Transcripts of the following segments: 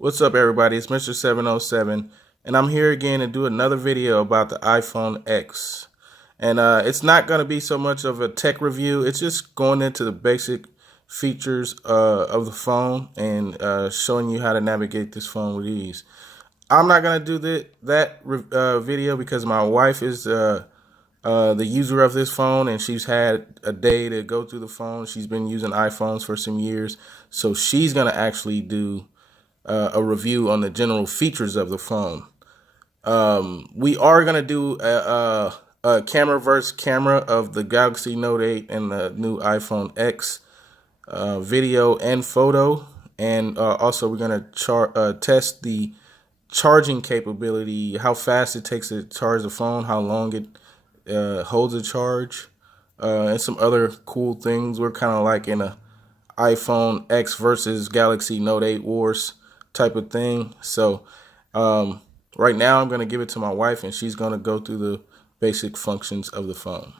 What's up, everybody? It's Mr. 707, and I'm here again to do another video about the iPhone X. And it's not going to be so much of a tech review. It's just going into the basic features of the phone and showing you how to navigate this phone with ease. I'm not going to do that video because my wife is the user of this phone, and she's had a day to go through the phone. She's been using iPhones for some years, so she's going to actually do a review on the general features of the phone. We are gonna do a camera versus camera of the Galaxy Note 8 and the new iPhone X, video and photo, and also we're gonna test the charging capability, how fast it takes to charge the phone, how long it holds a charge, and some other cool things. We're kind of like in a iPhone X versus Galaxy Note 8 wars type of thing. So right now I'm going to give it to my wife, and she's going to go through the basic functions of the phone.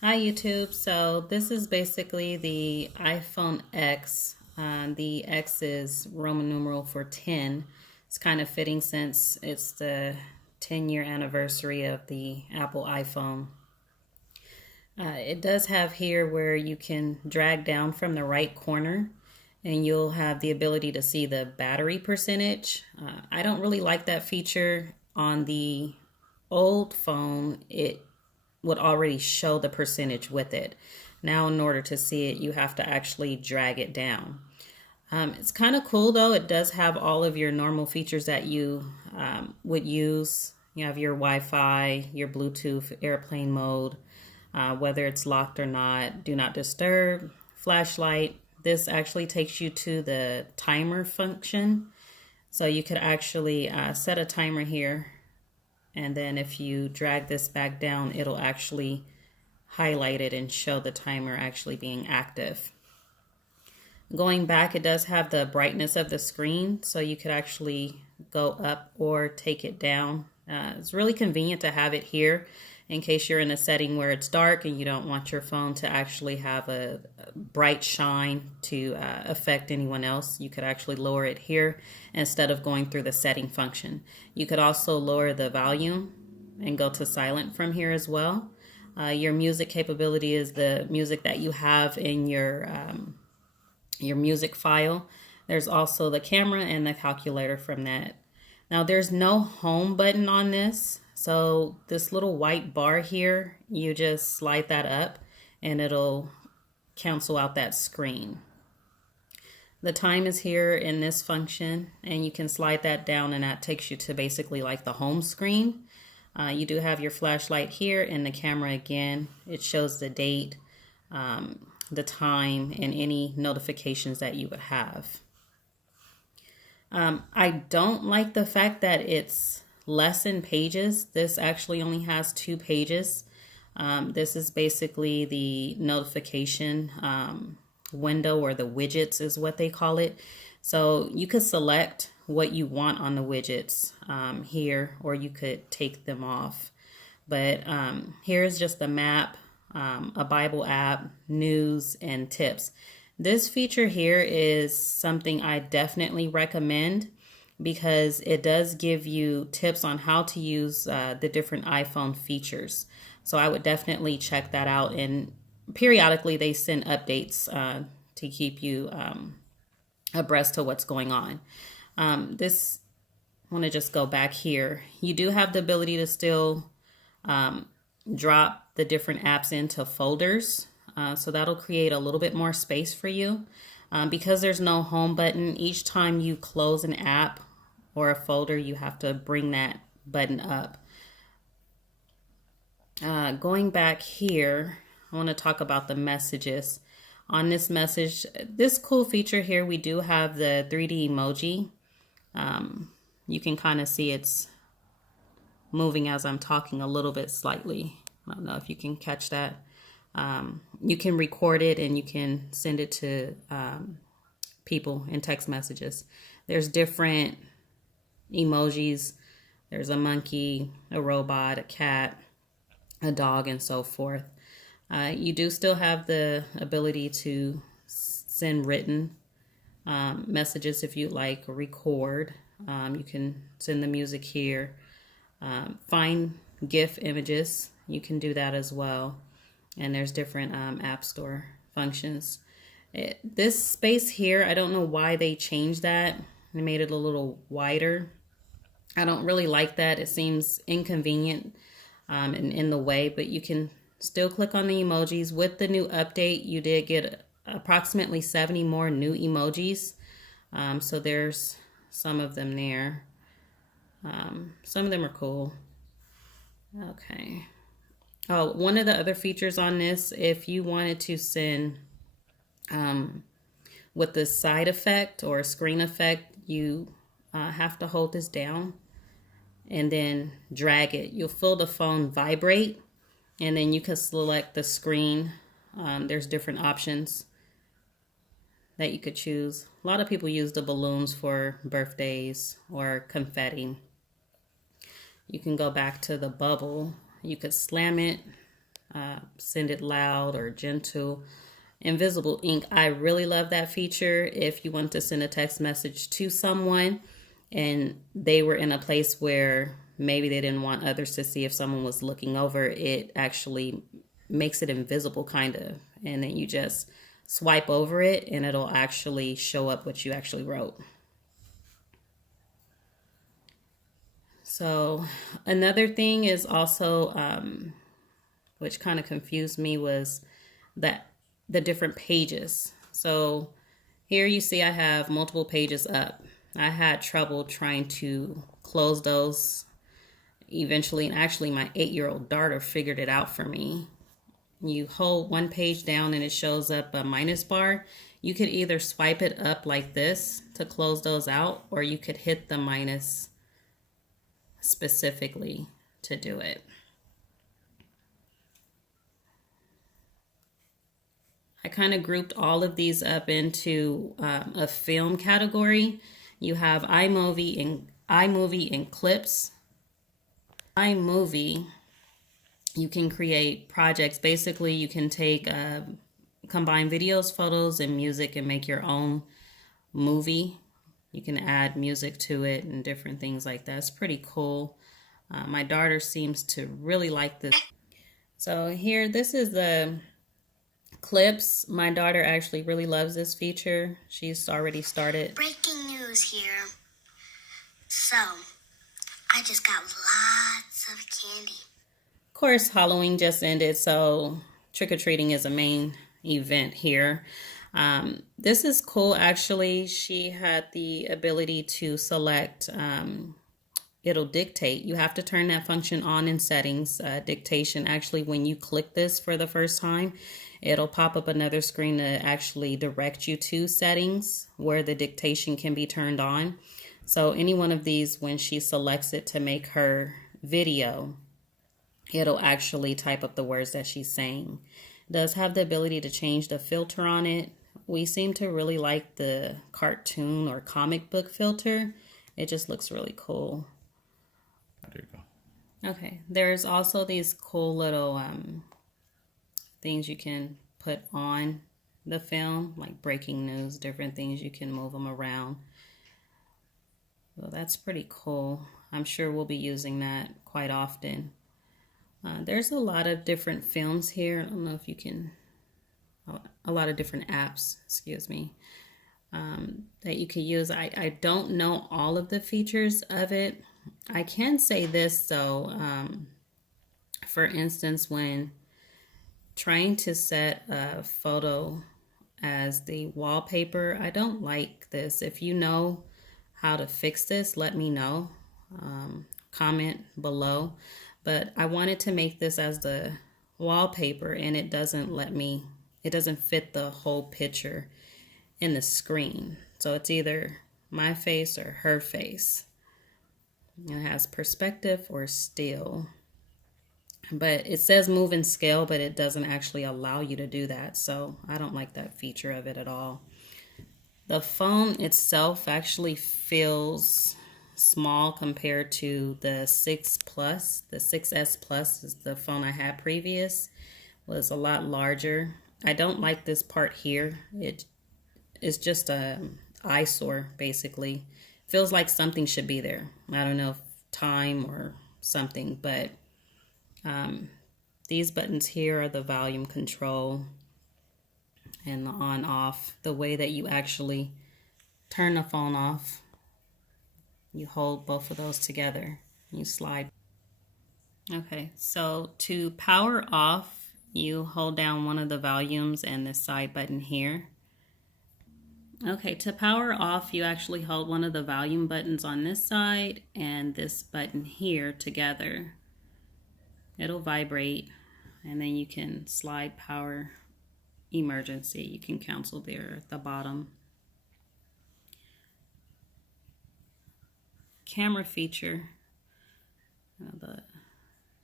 Hi YouTube. So this is basically the iPhone X. The X is Roman numeral for 10. It's kind of fitting since it's the 10-year anniversary of the Apple iPhone. It does have here where you can drag down from the right corner and you'll have the ability to see the battery percentage. I don't really like that feature on the old phone. It would already show the percentage with it. Now, in order to see it, you have to actually drag it down. It's kind of cool though. It does have all of your normal features that you would use. You have your Wi-Fi, your Bluetooth, airplane mode, whether it's locked or not, do not disturb, flashlight. This actually takes you to the timer function. So you could actually set a timer here, and then if you drag this back down, it'll actually highlight it and show the timer actually being active. Going back, it does have the brightness of the screen, so you could actually go up or take it down. It's really convenient to have it here in case you're in a setting where it's dark and you don't want your phone to actually have a bright shine to affect anyone else. You could actually lower it here instead of going through the setting function. You could also lower the volume and go to silent from here as well. Your music capability is the music that you have in your music file. There's also the camera and the calculator from that. Now there's no home button on this. So this little white bar here, you just slide that up and it'll cancel out that screen. The time is here in this function, and you can slide that down and that takes you to basically like the home screen. You do have your flashlight here and the camera again. It shows the date, the time, and any notifications that you would have. I don't like the fact that it's less in pages. This actually only has 2 pages. This is basically the notification window, or the widgets is what they call it. So you could select what you want on the widgets here, or you could take them off. But here's just a map, a Bible app, news, and tips. This feature here is something I definitely recommend because it does give you tips on how to use the different iPhone features. So I would definitely check that out. And periodically they send updates to keep you abreast to what's going on. I want to just go back here. You do have the ability to still drop the different apps into folders. So that'll create a little bit more space for you. Because there's no home button, each time you close an app or a folder, you have to bring that button up. Going back here, I want to talk about the messages. On this message, this cool feature here, we do have the 3D emoji. You can kind of see it's moving as I'm talking a little bit slightly. I don't know if you can catch that. You can record it and you can send it to people in text messages. There's different emojis. There's a monkey, a robot, a cat, a dog, and so forth. You do still have the ability to send written messages if you like, record. You can send the music here. Find GIF images. You can do that as well. And there's different App Store functions. This space here, I don't know why they changed that. They made it a little wider. I don't really like that. It seems inconvenient and in the way, but you can still click on the emojis. With the new update, you did get approximately 70 more new emojis. So there's some of them there. Some of them are cool. Okay. Oh, one of the other features on this, if you wanted to send with the side effect or screen effect, you have to hold this down and then drag it. You'll feel the phone vibrate, and then you can select the screen. There's different options that you could choose. A lot of people use the balloons for birthdays or confetti. You can go back to the bubble. You could slam it, send it loud or gentle. Invisible ink, I really love that feature. If you want to send a text message to someone and they were in a place where maybe they didn't want others to see if someone was looking over, it actually makes it invisible kind of. And then you just swipe over it and it'll actually show up what you actually wrote. So another thing is also, which kind of confused me, was that the different pages. So here you see I have multiple pages up. I had trouble trying to close those eventually, and actually my 8-year-old daughter figured it out for me. You hold one page down and it shows up a minus bar. You could either swipe it up like this to close those out, or you could hit the minus specifically to do it. I kind of grouped all of these up into a film category. You have iMovie and Clips. iMovie, you can create projects. Basically, you can take combine videos, photos, and music and make your own movie. You can add music to it and different things like that. It's pretty cool. My daughter seems to really like this. So here, this is the Clips. My daughter actually really loves this feature. She's already started. Breaking news here. So, I just got lots of candy. Of course, Halloween just ended, so trick-or-treating is a main event here. This is cool, actually. She had the ability to select, it'll dictate. You have to turn that function on in settings, dictation. Actually, when you click this for the first time, it'll pop up another screen to actually direct you to settings where the dictation can be turned on. So any one of these, when she selects it to make her video, it'll actually type up the words that she's saying. It does have the ability to change the filter on it. We seem to really like the cartoon or comic book filter. It just looks really cool. There you go. Okay, there's also these cool little things you can put on the film, like breaking news, different things. You can move them around. So that's pretty cool. I'm sure we'll be using that quite often. There's a lot of different films here. I don't know if you can, a lot of different apps, excuse me, that you could use. I don't know all of the features of it. I can say this though, for instance, when trying to set a photo as the wallpaper, I don't like this. If you know how to fix this, let me know. Comment below. But I wanted to make this as the wallpaper, and it doesn't let me, it doesn't fit the whole picture in the screen. So it's either my face or her face. It has perspective or still. But it says move and scale, but it doesn't actually allow you to do that. So I don't like that feature of it at all. The phone itself actually feels small compared to the 6 Plus. The 6S Plus is the phone I had previous, was a lot larger. I don't like this part here. It is just a eyesore, basically. Feels like something should be there. I don't know if time or something, but these buttons here are the volume control and the on off. The way that you actually turn the phone off, you hold both of those together. You slide. Okay, so to power off, you hold down one of the volumes and the side button here. Okay, to power off, you actually hold one of the volume buttons on this side and this button here together. It'll vibrate, and then you can slide power emergency. You can cancel there at the bottom. Camera feature.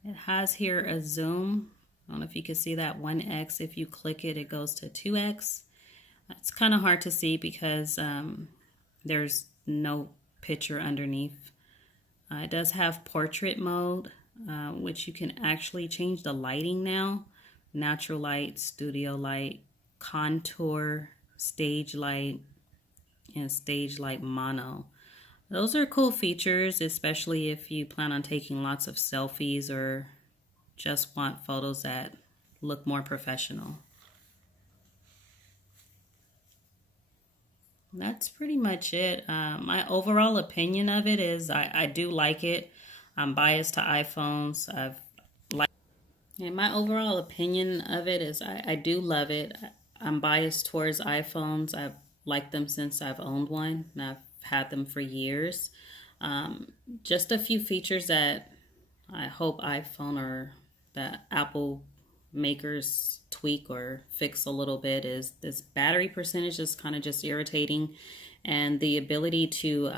It has here a zoom. I don't know if you can see that 1x. If you click it, it goes to 2x. It's kind of hard to see because there's no picture underneath. It does have portrait mode, which you can actually change the lighting now. Natural light, studio light, contour, stage light, and stage light mono. Those are cool features, especially if you plan on taking lots of selfies or just want photos that look more professional. That's pretty much it. My overall opinion of it is I do like it. I'm biased to iPhones. My overall opinion of it is I do love it. I'm biased towards iPhones. I've liked them since I've owned one, and I've had them for years. Just a few features that I hope iPhone or the Apple makers tweak or fix a little bit is this battery percentage is kind of just irritating, and the ability to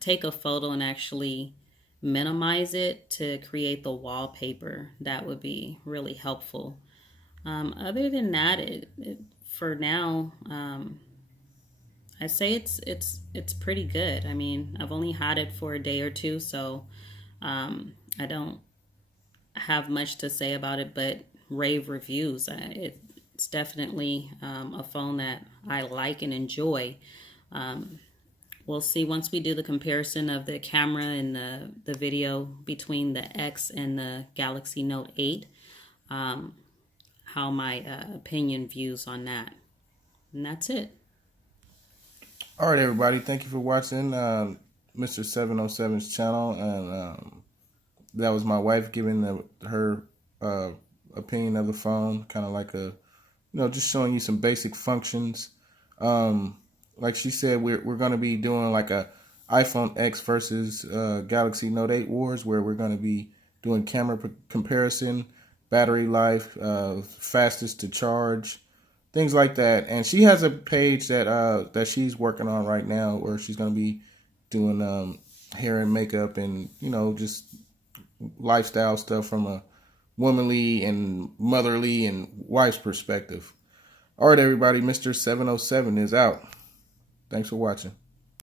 take a photo and actually minimize it to create the wallpaper. That would be really helpful. Other than that, for now, I say it's pretty good. I mean, I've only had it for a day or two, so I don't have much to say about it, but rave reviews. It's definitely a phone that I like and enjoy. We'll see once we do the comparison of the camera and the video between the X and the Galaxy Note 8, how my opinion views on that. And that's it. All right, everybody. Thank you for watching Mr. 707's channel. And that was my wife giving her opinion of the phone, kind of like just showing you some basic functions. Like she said, we're going to be doing like a iPhone X versus Galaxy Note 8 wars, where we're going to be doing camera comparison, battery life, fastest to charge, things like that. And she has a page that she's working on right now, where she's going to be doing hair and makeup and just lifestyle stuff from a womanly and motherly and wife's perspective. All right, everybody, Mr. 707 is out. Thanks for watching.